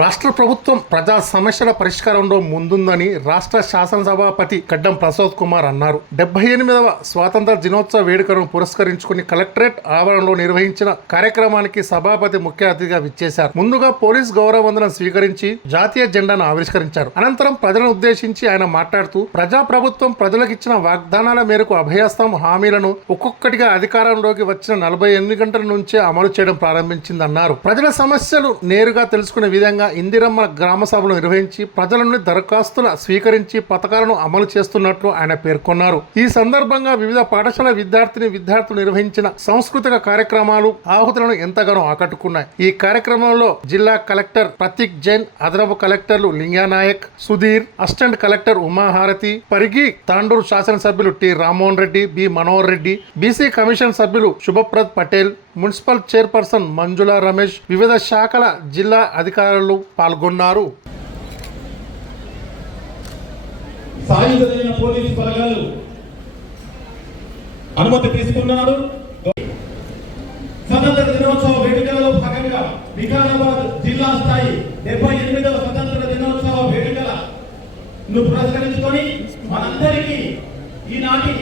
రాష్ట్ర ప్రభుత్వం ప్రజా సమస్యల పరిష్కారంలో ముందుందని రాష్ట్ర శాసనసభాపతి గడ్డం ప్రసాద్ కుమార్ అన్నారు. డెబ్బై ఎనిమిదవ స్వాతంత్ర దినోత్సవ వేడుకను పురస్కరించుకుని కలెక్టరేట్ ఆవరణలో నిర్వహించిన కార్యక్రమానికి సభాపతి ముఖ్య అతిథిగా విచ్చేశారు. ముందుగా పోలీస్ గౌరవ వందనం స్వీకరించి జాతీయ జెండాను ఆవిష్కరించారు. అనంతరం ప్రజలను ఉద్దేశించి ఆయన మాట్లాడుతూ ప్రజా ప్రభుత్వం ప్రజలకు ఇచ్చిన వాగ్దానాల మేరకు అభయస్థం హామీలను ఒక్కొక్కటిగా అధికారంలోకి వచ్చిన నలభై ఎనిమిది గంటల నుంచే అమలు చేయడం ప్రారంభించిందన్నారు. ప్రజల సమస్యలు నేరుగా తెలుసుకునే విధంగా ఇందిరమ్మ గ్రామ సభలు నిర్వహించి ప్రజల నుండి దరఖాస్తుల స్వీకరించి పథకాలను అమలు చేస్తున్నట్లు ఆయన పేర్కొన్నారు. ఈ సందర్భంగా వివిధ పాఠశాల విద్యార్థిని విద్యార్థులు నిర్వహించిన సాంస్కృతిక కార్యక్రమాలు ఆహుతులను ఎంతగానో ఆకట్టుకున్నాయి. ఈ కార్యక్రమంలో జిల్లా కలెక్టర్ ప్రతీక్ జైన్ అదనపు కలెక్టర్లు లింగానాయక్ సుధీర్ అసిస్టెంట్ కలెక్టర్ ఉమాహారతి పరిగి తాండూరు శాసనసభ్యులు T Rammohan Reddy B Manohar Reddy BC commission సభ్యులు శుభప్రద్ పటేల్ మున్సిపల్ చైర్పర్సన్ మంజుల రమేష్ వివిధ శాఖల జిల్లా అధికారులు పాల్గొన్నారు. సాయుధమైన పోలీసు బలగాలు అనుమతి తీసుకున్నారు స్వతంత్ర దినోత్సవ వేడుకలలో భాగంగా వికారాబాద్ జిల్లా స్థాయి డెబ్బై ఎనిమిదవ స్వతంత్ర దినోత్సవ వేడుకల ను పురస్కరించుకొని మనందరికీ ఈనాటి